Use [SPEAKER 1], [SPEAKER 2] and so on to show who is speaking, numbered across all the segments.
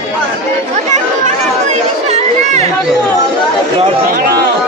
[SPEAKER 1] 我干了，我干了，我已经。了。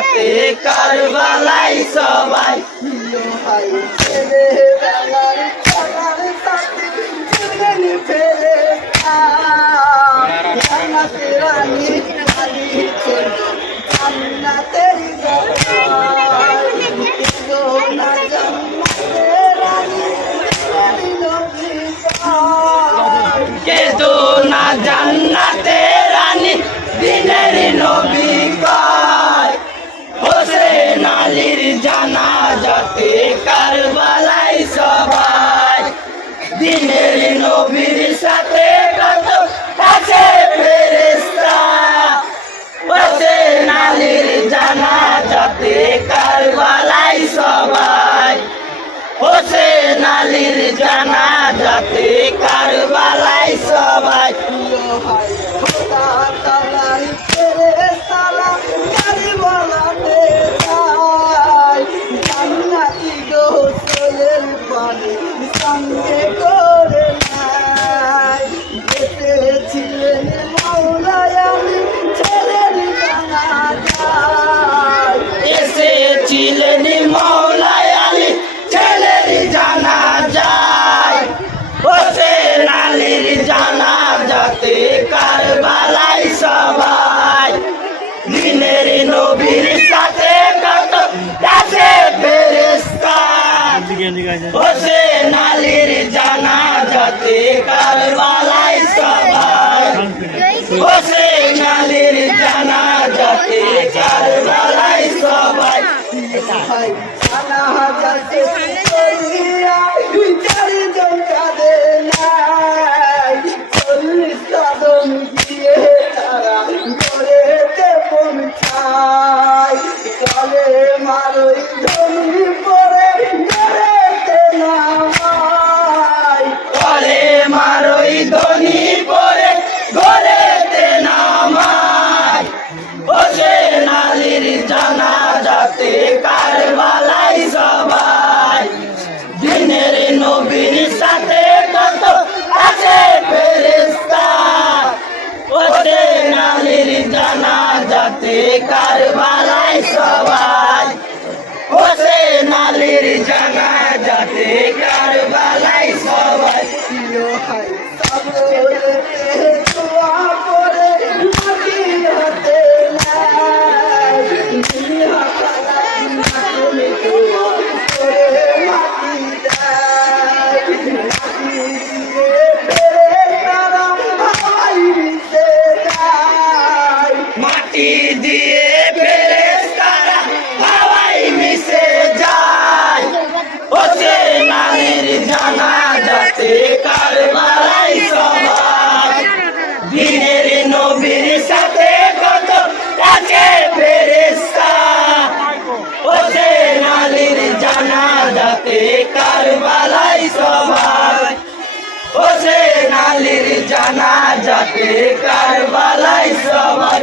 [SPEAKER 1] জানাজাতে কারবালায় সবাই কিন্তু না জান্নাতে দিনের নবীর সাথে কত আছে ফেরেশতা হোসেন আলীর জানাজাতে কারবালায় সবাই হোসেন আলীর জানাজাতে কারবালায় সবাই
[SPEAKER 2] সঙ্গে
[SPEAKER 1] হোসেন আলীর জানা যাতে কারবালায় সবাই হোসেন আলীর জানা যাতে কারবালায় সবাই যাতে কারবালাই সবাই। হোসেন আলীর জানা যাতে কারবালাই সবাই। যাতে কারবালাই সবাই।